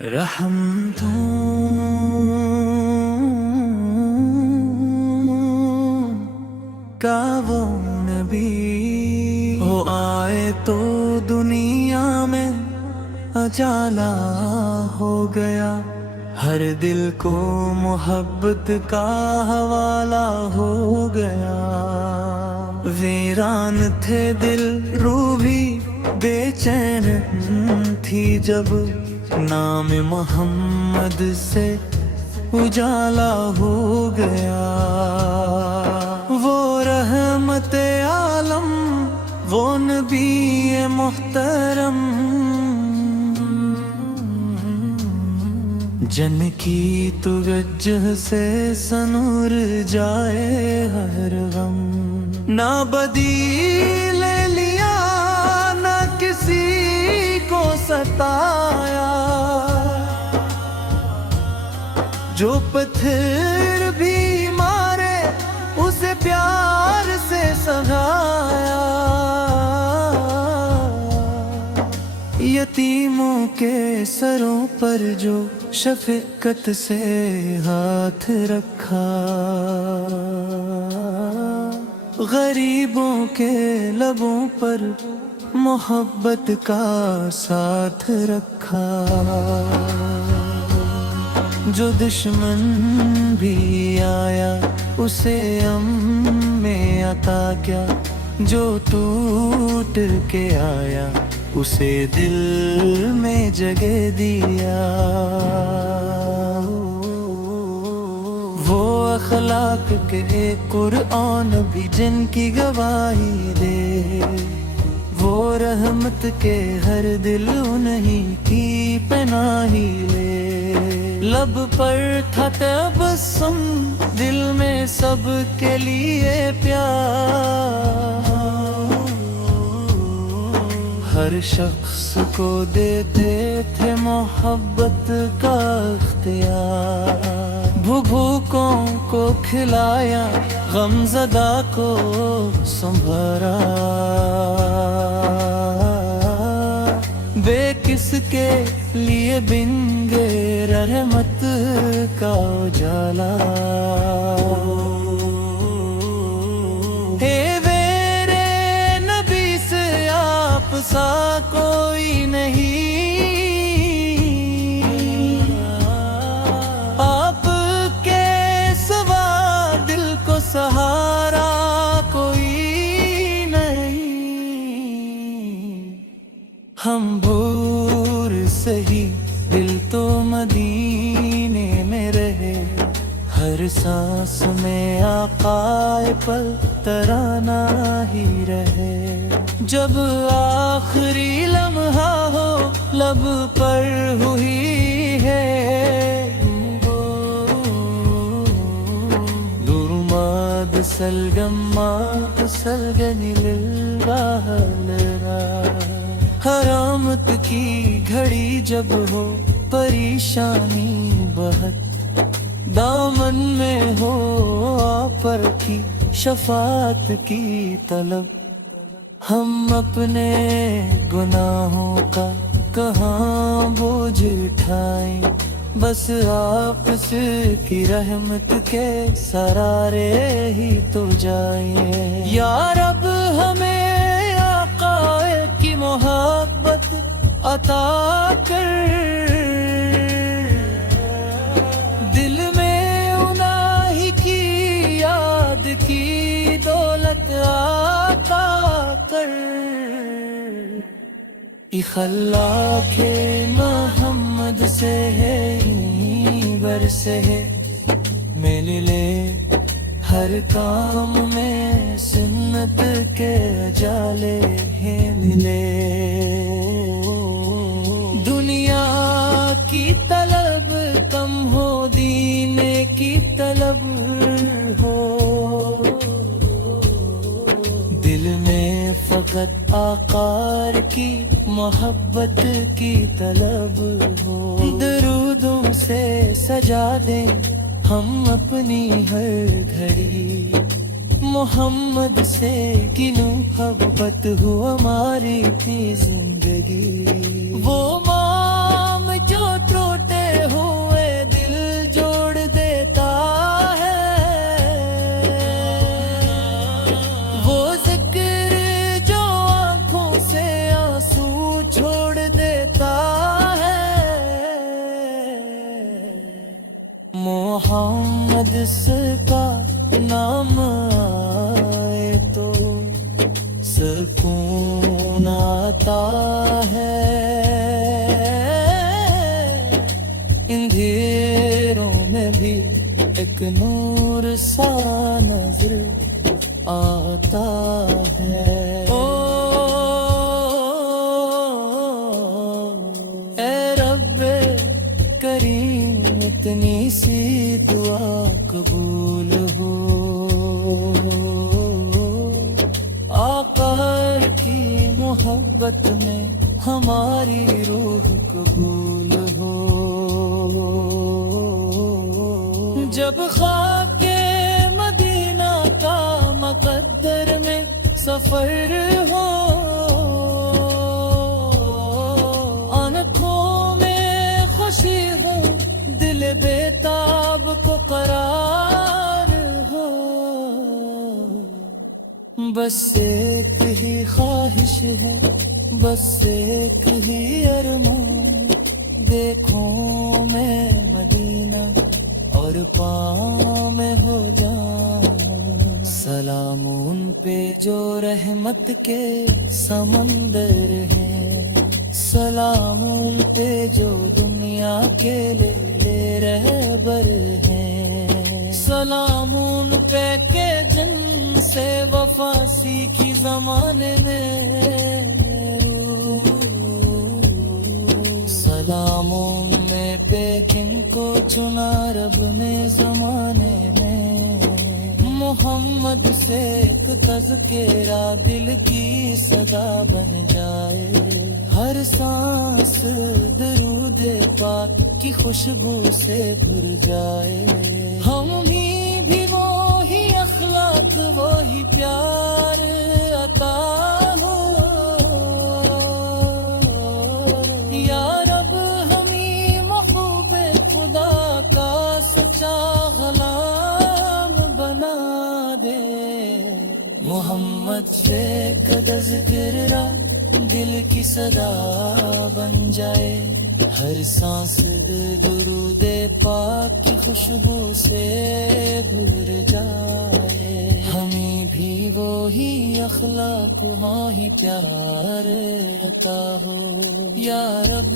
رحمتوں کا وہ نبی ہو آئے تو دنیا میں اجالا ہو گیا، ہر دل کو محبت کا حوالہ ہو گیا۔ ویران تھے دل، روح بھی بے چین تھی، جب نام محمد سے اجالا ہو گیا۔ وہ رحمت عالم، وہ نبی محترم، جن کی توجہ سے سنور جائے ہر غم۔ نہ بدی لے لیا، نہ کسی کو ستایا، جو پتھر بھی مارے اسے پیار سے سجایا۔ یتیموں کے سروں پر جو شفقت سے ہاتھ رکھا، غریبوں کے لبوں پر محبت کا ساتھ رکھا۔ جو دشمن بھی آیا اسے میں عطا کیا، جو ٹوٹ کے آیا اسے دل میں جگہ دیا۔ وہ اخلاق کے قرآن بھی جن کی گواہی دے، وہ رحمت کے ہر دل انہیں کی پناہی لے۔ لب پر تھا تبسم، دل میں سب کے لیے پیار، ہر شخص کو دیتے تھے محبت کا اختیار۔ بھوکوں کو کھلایا، غم زدہ کو سنبھارا، بے کس کے لیے بن گئے رحمت کا اجالا۔ میرے نبی سے آپ سا کوئی نہیں، آپ کے سوا دل کو سہارا کوئی نہیں۔ ہم بھور سہی دل تو مدینے میں رہے، ہر سانس میں آقا پل ترانہ ہی رہے۔ جب آخری لمحہ ہو لب پر ہوئی ہے، درماد سلگمات سلگنی للبہلرا۔ حرامت کی گھڑی جب ہو پریشانی بہت، دامن میں ہو پر کی شفاعت کی طلب، ہم اپنے گناہوں کا کہاں بوجھ اٹھائیں، بس آپ سے کی رحمت کے سرارے ہی تو جائیں۔ یا رب ہمیں آقا کی محبت عطا کر، دل میں انہی کی یاد کی دولت عطا کر۔ اخلاق محمد سے ہے برسے ہے، مل لے ہر کام میں سنت کے جالے ہیں ملے۔ دنیا کی طلب کم ہو، دین کی طلب ہو، دل میں فقط آقا کی محبت کی طلب ہو۔ درودوں سے سجا دیں ہم اپنی ہر گھڑی، محمد سے کنوں محبت ہو ہماری تھی زندگی۔ وہ مام جو محمد سے کا نام آئے تو سکون آتا ہے، اندھیروں میں بھی ایک نور سا نظر آتا ہے۔ اے رب کریم اتنی سی دعا قبول ہو، آقا کی محبت میں ہماری روح قبول ہو۔ جب خاک مدینہ کا مقدر میں سفر ہو، آنکھوں میں خوشی ہو، دل بیتاب کو قرار ہو، بس ایک ہی خواہش ہے، بس ایک ہی ارمان، دیکھوں میں مدینہ اور پاؤں میں ہو جاؤں۔ سلام ان پہ جو رحمت کے سمندر ہیں، سلام ان پہ جو دنیا کے لے رہبر ہیں، سلام ان پہ کہ جن سے وفا سیکھی زمانے میں، سلام میں پہ کن کو چنا رب نے زمانے میں، محمد سے ایک تذکرہ دل کی صدا بن جائے، ہر سانس درود پاک کی خوشبو سے بھر جائے، ہم بھی وہی اخلاق وہی پیار عطا ہو، یا رب ہمیں محبوب خدا کا سچا غلام بنا دے، محمد سے ذکرہ دل کی صدا بن جائے، ہر سانس درود پاک کی خوشبو سے بھر جائے، ہمیں بھی وہی اخلاق وہی پیار عطا ہو، یا رب۔